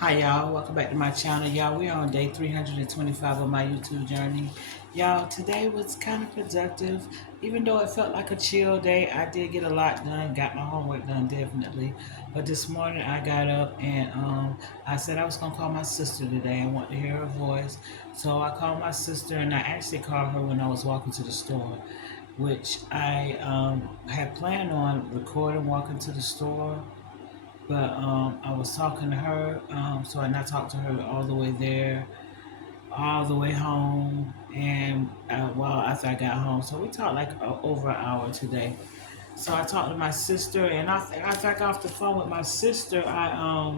Hi y'all, welcome back to my channel. Y'all, we're on day 325 of my YouTube journey. Y'all, today was kind of productive. Even though it felt like a chill day, I did get a lot done, got my homework done definitely. But this morning I got up and I said I was going to call my sister today. I want to hear her voice. So I called my sister and I actually called her when I was walking to the store, which I had planned on recording walking to the store, but I was talking to her, so I talked to her all the way there, all the way home, and well, after I got home, so we talked like over an hour today. So I talked to my sister, and after I got off the phone with my sister, I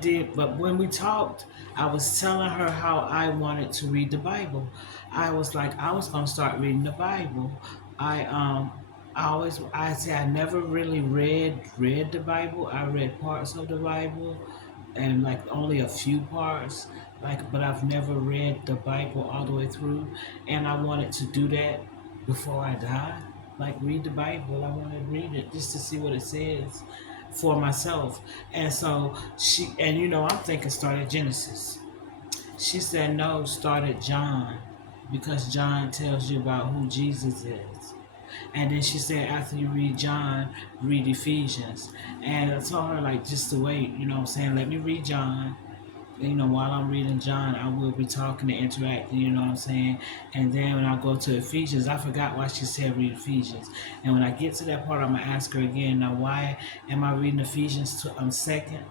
did, but when we talked, I was telling her how I wanted to read the Bible. I was like, I was gonna start reading the Bible. I um I say I never really read the Bible. I read parts of the Bible and like only a few parts. But I've never read the Bible all the way through, and I wanted to do that before I die. Like read the Bible. I want to read it just to see what it says for myself. And so I'm thinking start at Genesis. She said no, start at John because John tells you about who Jesus is. And then she said after you read John, read Ephesians. And I told her like just to wait, what I'm saying, let me read John. While I'm reading John, I will be talking and interacting, you know what I'm saying? And then when I go to Ephesians, I forgot why she said read Ephesians. And when I get to that part, I'm going to ask her again, now why am I reading Ephesians second?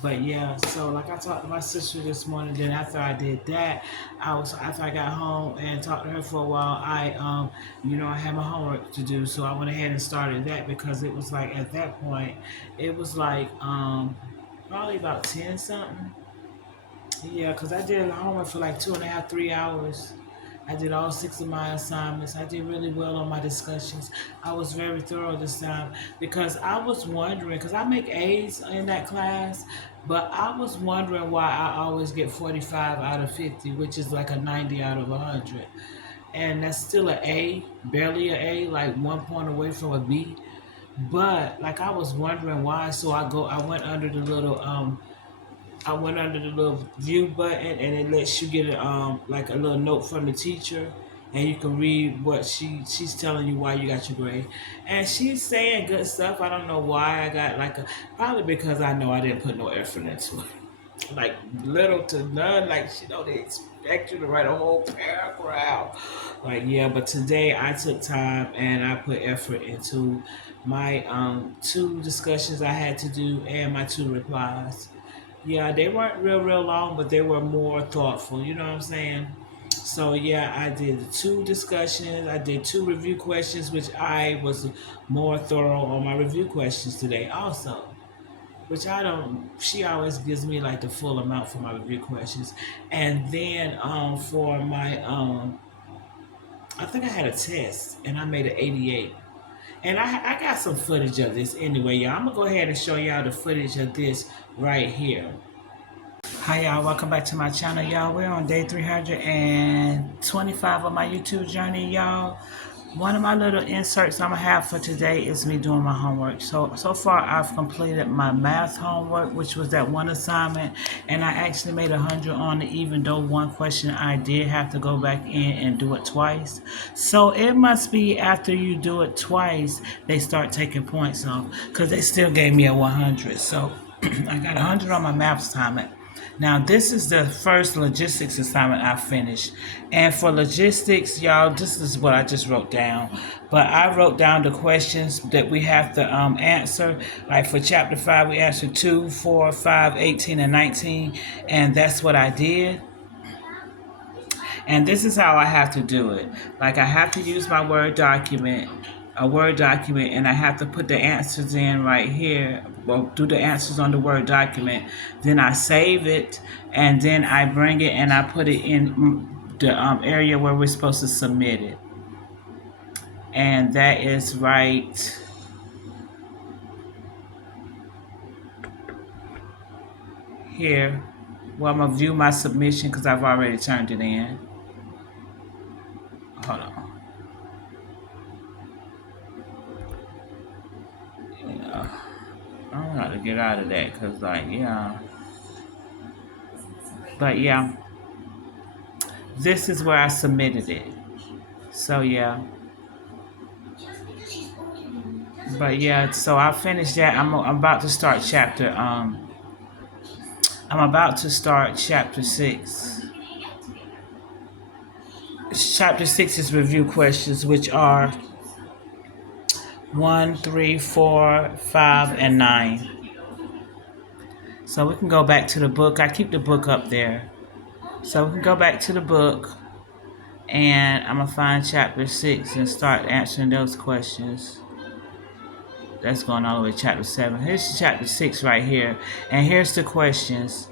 But yeah, so like I talked to my sister this morning, then after I did that, after I got home and talked to her for a while, I had my homework to do, so I went ahead and started that because it was like at that point, it was like probably about 10 something. Yeah, because I did homework for like 2.5, 3 hours. I did all six of my assignments. I did really well on my discussions. I was very thorough this time because I was wondering, because I make A's in that class, but I was wondering why I always get 45 out of 50, which is like a 90 out of 100. And that's still an A, barely an A, like 1 point away from a B. But like I was wondering why, so I went under the little view button, and it lets you get like a little note from the teacher, and you can read what she's telling you why you got your grade, and she's saying good stuff. I don't know why I got like a probably because I know I didn't put no effort into it, like little to none. Like they expect you to write a whole paragraph. Like yeah, but today I took time and I put effort into my two discussions I had to do and my two replies. Yeah, they weren't real long, but they were more thoughtful. You know what I'm saying? So yeah, I did two discussions. I did two review questions, which I was more thorough on my review questions today also. Which I don't. She always gives me like the full amount for my review questions, and then for my I think I had a test and I made an 88. And I got some footage of this anyway, y'all. I'm gonna go ahead and show y'all the footage of this right here. Hi y'all, welcome back to my channel, y'all. We're on day 325 of my YouTube journey, y'all. One of my little inserts I'm gonna have for today is me doing my homework. So far I've completed my math homework, which was that one assignment, and I actually made 100 on it, even though one question I did have to go back in and do it twice. So it must be after you do it twice, they start taking points off, because they still gave me a 100. So I got 100 on my math assignment. Now, this is the first logistics assignment I finished. And for logistics, y'all, this is what I just wrote down. But I wrote down the questions that we have to answer. Like for chapter 5, we answered 2, 4, 5, 18, and 19. And that's what I did. And this is how I have to do it. Like I have to use my Word document, a Word document, and I have to put the answers in right here. Well, do the answers on the Word document. Then I save it, and then I bring it and I put it in the area where we're supposed to submit it. And that is right here. Well, I'm going to view my submission because I've already turned it in. Hold on. I don't know how to get out of that, cause like yeah, but yeah, this is where I submitted it. So yeah, but yeah, so I finished that. I'm about to start chapter. I'm about to start chapter 6. Chapter 6 is review questions, which are 1, 3, 4, 5, and 9. So we can go back to the book. I keep the book up there. So we can go back to the book, and I'm going to find chapter 6 and start answering those questions. That's going all the way to chapter 7. Here's chapter 6 right here. And here's the questions.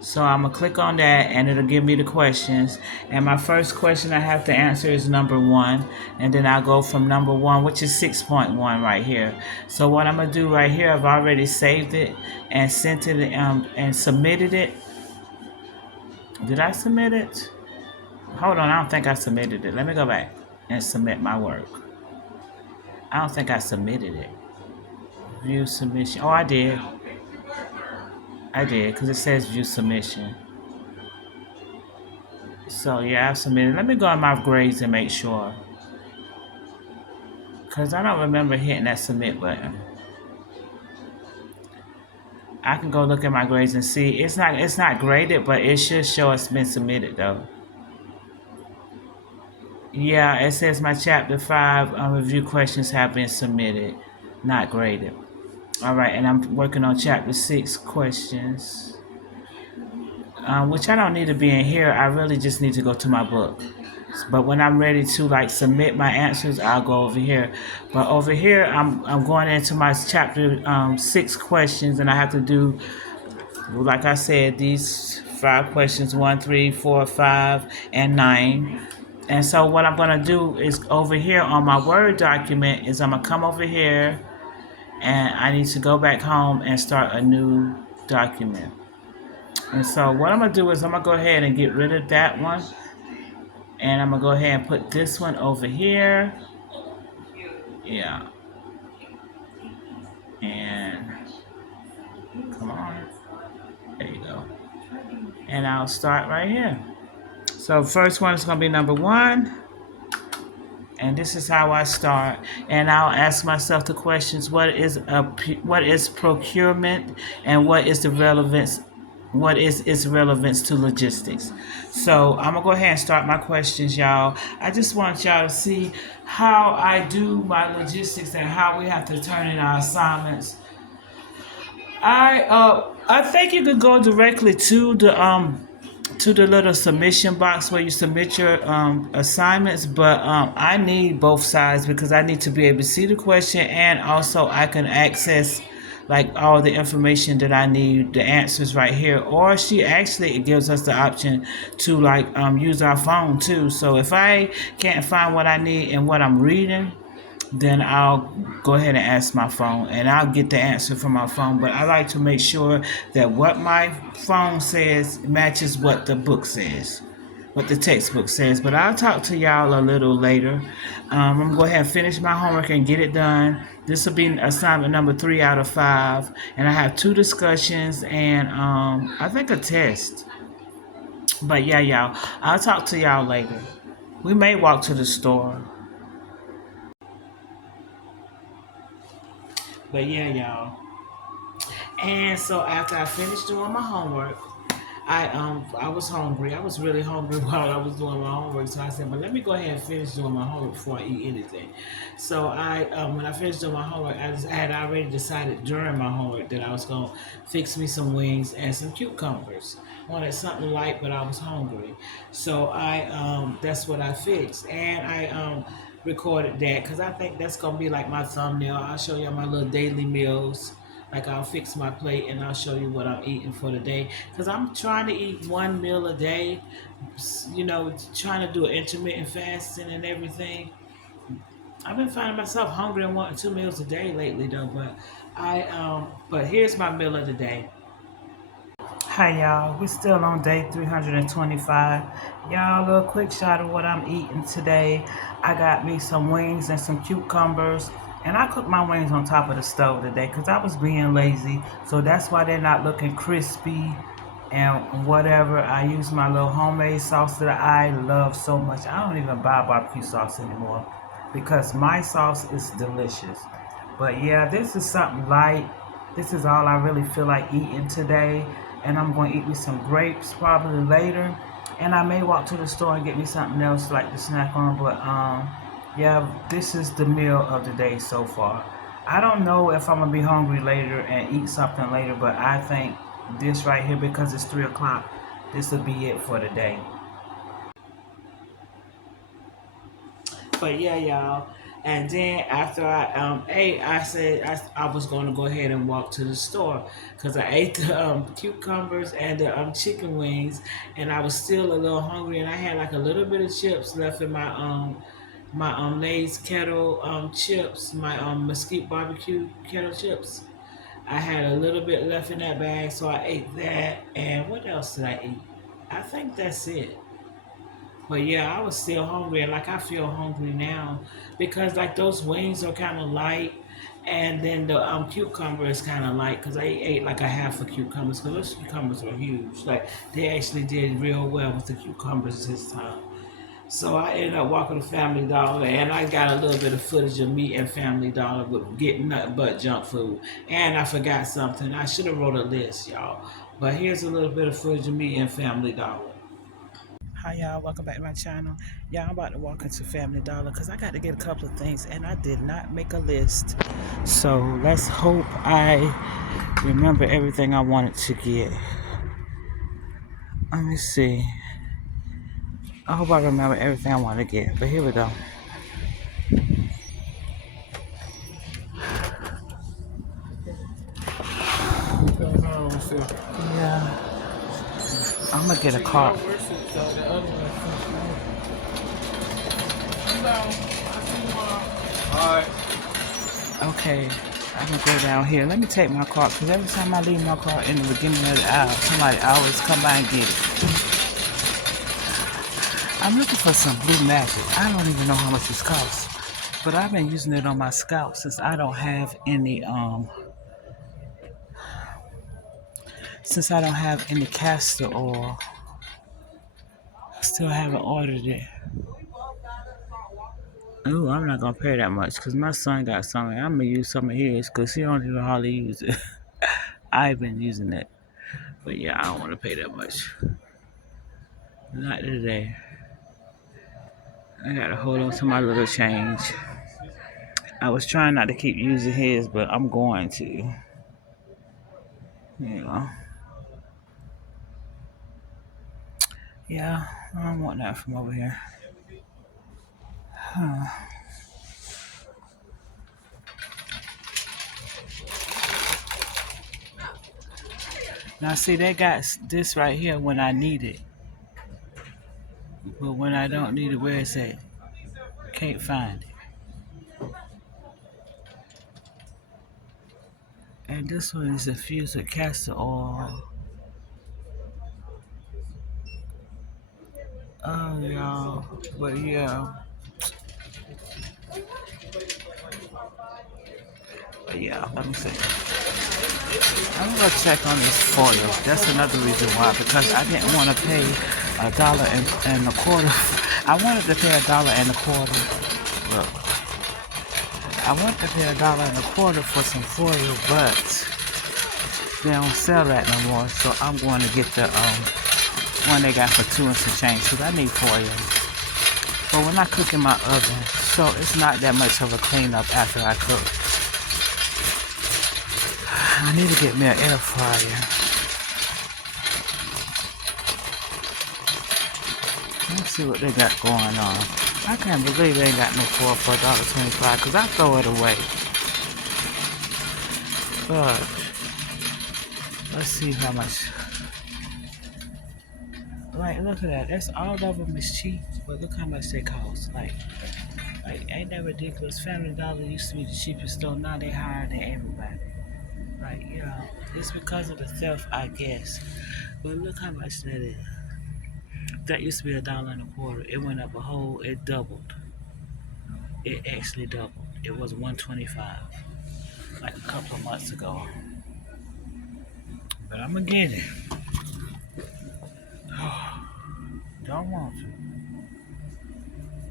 So I'm going to click on that, and it'll give me the questions. And my first question I have to answer is number 1. And then I'll go from number 1, which is 6.1 right here. So what I'm going to do right here, I've already saved it and sent it and submitted it. Did I submit it? Hold on, I don't think I submitted it. Let me go back and submit my work. I don't think I submitted it. View submission. Oh, I did. I did, because it says view submission. So yeah, I've submitted. Let me go on my grades and make sure, because I don't remember hitting that submit button. I can go look at my grades and see. It's not graded, but it should show it's been submitted though. Yeah, it says my chapter 5 review questions have been submitted, not graded. All right, and I'm working on chapter 6 questions, which I don't need to be in here. I really just need to go to my book. But when I'm ready to like submit my answers, I'll go over here. But over here, I'm going into my chapter 6 questions, and I have to do, like I said, these 5 questions: 1, 3, 4, 5, and 9. And so what I'm gonna do is over here on my Word document is I'm gonna come over here, and I need to go back home and start a new document. And so what I'm gonna do is I'm gonna go ahead and get rid of that one. And I'm gonna go ahead and put this one over here. Yeah. And come on. There you go. And I'll start right here. So first one is gonna be number 1. And this is how I start. And I'll ask myself the questions: what is procurement, and what is the relevance? What is its relevance to logistics? So I'm gonna go ahead and start my questions, y'all. I just want y'all to see how I do my logistics and how we have to turn in our assignments. I think you could go directly to the little submission box where you submit your assignments, but I need both sides, because I need to be able to see the question, and also I can access like all the information that I need, the answers right here. Or she actually gives us the option to like use our phone too. So if I can't find what I need and what I'm reading, then I'll go ahead and ask my phone, and I'll get the answer from my phone. But I like to make sure that what my phone says matches what the book says, what the textbook says. But I'll talk to y'all a little later. I'm going to go ahead and finish my homework and get it done. This will be assignment number 3 out of 5. And I have 2 discussions and I think a test. But yeah, y'all, I'll talk to y'all later. We may walk to the store. But yeah, y'all. And so after I finished doing my homework, I was hungry. I was really hungry while I was doing my homework. So I said, but let me go ahead and finish doing my homework before I eat anything. So when I finished doing my homework, I had already decided during my homework that I was gonna fix me some wings and some cucumbers. Wanted something light, but I was hungry. So that's what I fixed, and I recorded that because I think that's gonna be like my thumbnail. I'll show you my little daily meals. Like I'll fix my plate and I'll show you what I'm eating for the day. Cause I'm trying to eat 1 meal a day. You know, trying to do intermittent fasting and everything. I've been finding myself hungry and wanting 2 meals a day lately though. But here's my meal of the day. Hi y'all, we're still on day 325. Y'all, a little quick shot of what I'm eating today. I got me some wings and some cucumbers. And I cooked my wings on top of the stove today because I was being lazy. So that's why they're not looking crispy and whatever. I use my little homemade sauce that I love so much. I don't even buy barbecue sauce anymore because my sauce is delicious. But yeah, this is something light. This is all I really feel like eating today. And I'm going to eat me some grapes probably later. And I may walk to the store and get me something else like to snack on. But yeah, this is the meal of the day so far. I don't know if I'm going to be hungry later and eat something later. But I think this right here, because it's 3 o'clock, this will be it for the day. But yeah, y'all. And then after I ate, I said I was going to go ahead and walk to the store because I ate the cucumbers and the chicken wings, and I was still a little hungry, and I had like a little bit of chips left in my Lay's kettle chips, my mesquite barbecue kettle chips. I had a little bit left in that bag, so I ate that. And what else did I eat? I think that's it. But yeah, I was still hungry, and like I feel hungry now because like those wings are kind of light, and then the cucumber is kind of light because I ate like a half a cucumbers because those cucumbers are huge. Like they actually did real well with the cucumbers this time. So I ended up walking to Family Dollar, and I got a little bit of footage of me and Family Dollar with getting nothing but junk food. And I forgot something. I should have wrote a list, y'all. But here's a little bit of footage of me and Family Dollar. Hi y'all, welcome back to my channel. Yeah, I'm about to walk into Family Dollar because I got to get a couple of things and I did not make a list. So let's hope I remember everything I wanted to get. Let me see. I hope I remember everything I want to get. But here we go. Yeah, I'm gonna get a car. Okay, I'm gonna go down here. Let me take my car because every time I leave my car in the beginning of the aisle, somebody always come by and get it. I'm looking for some blue magic. I don't even know how much this costs, but I've been using it on my scalp since I don't have any castor oil. I still haven't ordered it. Ooh, I'm not gonna pay that much because my son got some. I'm gonna use some of his because he don't even hardly use it. I've been using it, but yeah, I don't want to pay that much. Not today. I gotta hold on to my little change. I was trying not to keep using his, but I'm going to. You know. Yeah, I don't want that from over here. Huh. Now see, they got this right here when I need it, but when I don't need it, where is it? Can't find it. And this one is infused with castor oil. Oh, y'all. But yeah. But yeah, let me see. I'm gonna check on this foil. That's another reason why, because I didn't want to pay $1.25. I wanted to pay $1.25. Look, I wanted to pay $1.25 for some foil, but they don't sell that no more. So I'm going to get the one they got for 2 and some change, because I need foil. But when I cook in my oven, so it's not that much of a cleanup after I cook. I need to get me an air fryer. Let's see what they got going on. I can't believe they ain't got no foil for $1.25 because I throw it away. But let's see how much. Like, look at that. That's all of them is cheap, but look how much they cost. Like ain't that ridiculous? Family Dollar used to be the cheapest store. Now they higher than everybody. Like, you know, it's because of the theft, I guess. But look how much that is. That used to be $1.25. It went up a whole. It doubled. It actually doubled. It was 125 like a couple of months ago. But I'm gonna get it. Don't want to.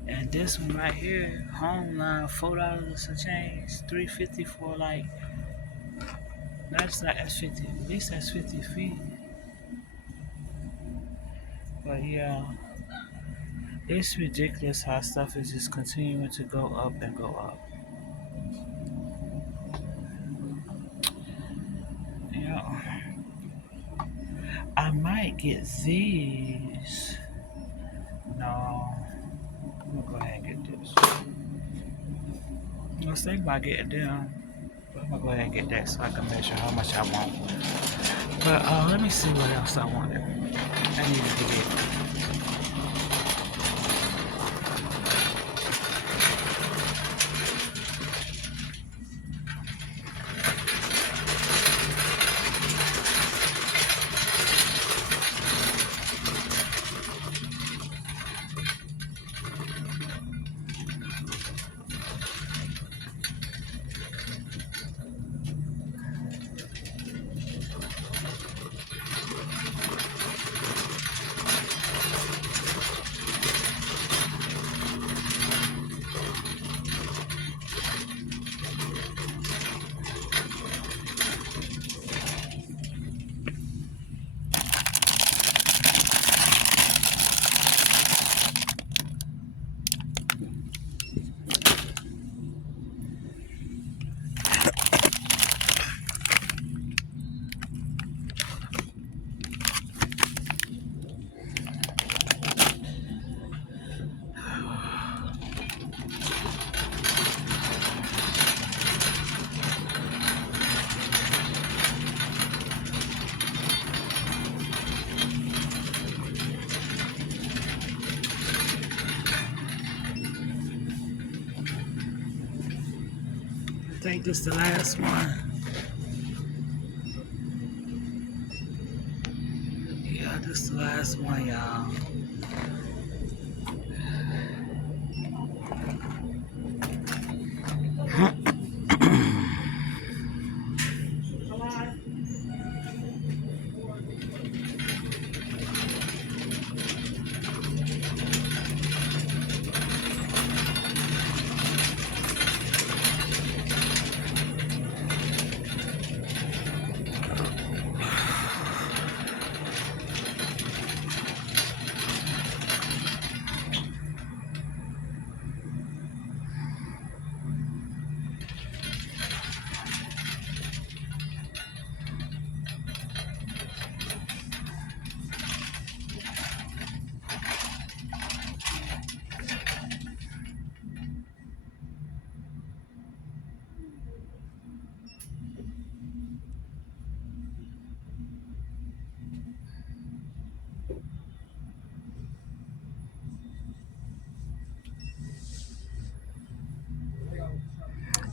And this one right here, home line, $4 and change, 350 for like, that's not, that's 50, at least that's 50 feet. But yeah, it's ridiculous how stuff is just continuing to go up and go up. Yeah, I might get these. No, I'm gonna go ahead and get this. I was thinking about getting them, but I'm gonna go ahead and get that so I can measure how much I want. But let me see what else I wanted. I need to get. I think this is the last one. Yeah, this is the last one, y'all.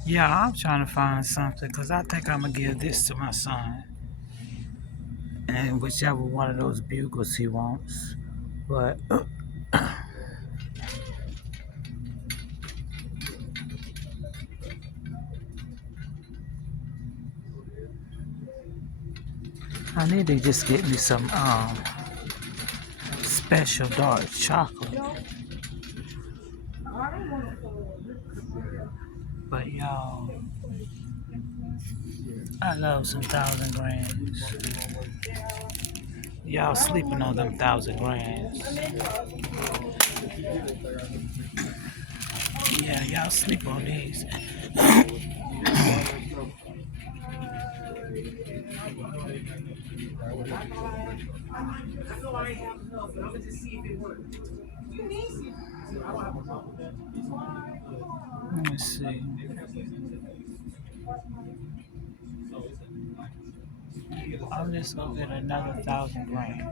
Yeah, I'm trying to find something because I think I'm gonna give this to my son, and whichever one of those bugles he wants. But I need to just get me some special dark chocolate. But y'all, I love some 1,000 grams. Y'all sleeping on them 1,000 grams. Yeah, y'all sleep on these. Let me see. I'm just gonna get another 1,000 grams.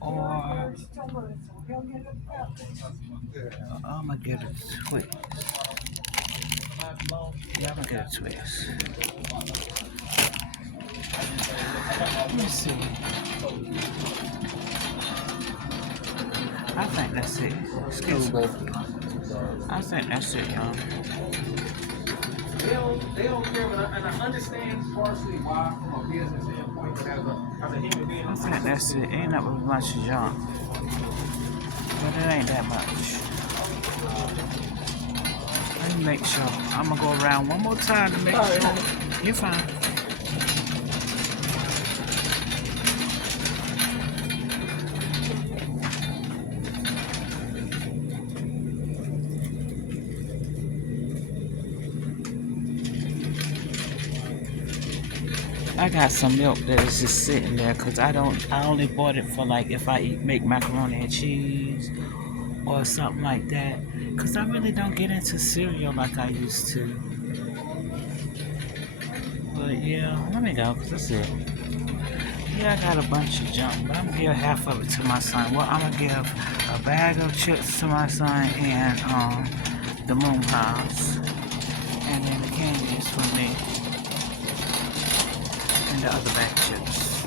Or I'm gonna get a twist. Yeah, I'm gonna get a twist. Let me see. I think that's it. Excuse me. I think that's it, y'all. They don't care, and I understand partially why from a business standpoint, but as a human being, I think that's it. Ain't up with a bunch of junk, but it ain't that much. Let me make sure. I'm gonna go around one more time to make sure. You're fine. I got some milk that is just sitting there because I only bought it for like if I make macaroni and cheese or something like that. Because I really don't get into cereal like I used to. But yeah, let me go because that's it. Yeah, I got a bunch of junk, but I'm gonna give half of it to my son. Well, I'm gonna give a bag of chips to my son and the moon pies. And then the candy is for me. And the other bag of chips.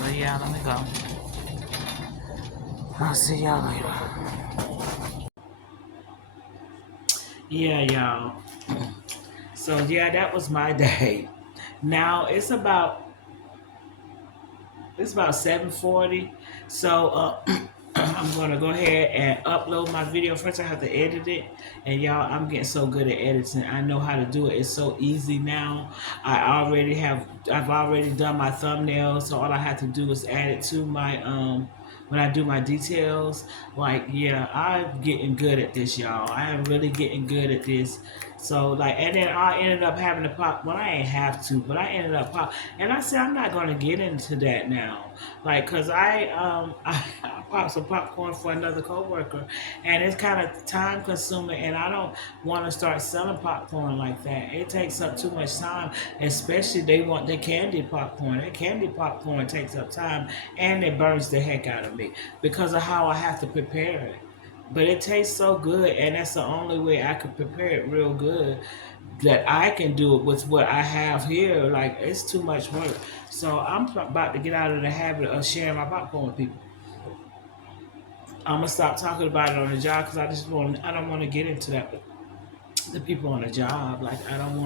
But yeah, let me go. I'll see y'all later. Yeah, y'all. So yeah, that was my day. Now it's about 7:40. So I'm gonna go ahead and upload my video. First, I have to edit it, and y'all, I'm getting so good at editing. I know how to do it. It's so easy now. I've already done my thumbnails, so all I have to do is add it to my when I do my details. Like, yeah, I'm getting good at this, y'all. I am really getting good at this. So like, and then I ended up having to pop. Well, I ain't have to, but I ended up pop. And I said I'm not gonna get into that now, like, cause I popped some popcorn for another coworker, and it's kind of time consuming, and I don't want to start selling popcorn like that. It takes up too much time, especially they want the candy popcorn. That candy popcorn takes up time, and it burns the heck out of me because of how I have to prepare it. But it tastes so good, and that's the only way I can prepare it real good. That I can do it with what I have here. Like, it's too much work. So I'm about to get out of the habit of sharing my popcorn with people. I'm gonna stop talking about it on the job because I don't want to get into that with the people on the job. Like, I don't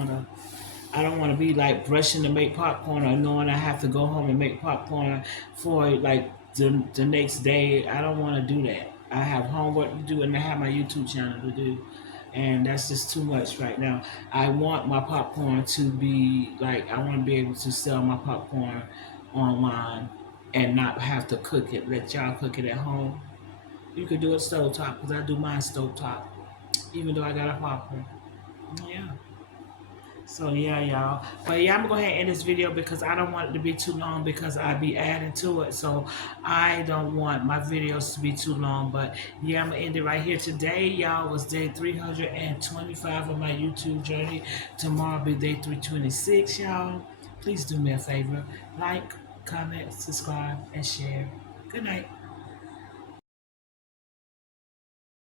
want to be like brushing to make popcorn or knowing I have to go home and make popcorn for like the next day. I don't want to do that. I have homework to do and I have my YouTube channel to do. And that's just too much right now. I want my popcorn to be like, I want to be able to sell my popcorn online and not have to cook it, let y'all cook it at home. You could do it stovetop because I do mine stovetop, even though I got a popcorn. Yeah. So yeah, y'all. But yeah, I'm gonna go ahead and end this video because I don't want it to be too long because I be adding to it. So I don't want my videos to be too long. But yeah, I'm gonna end it right here. Today, y'all, was day 325 of my YouTube journey. Tomorrow be day 326, y'all. Please do me a favor. Like, comment, subscribe, and share. Good night.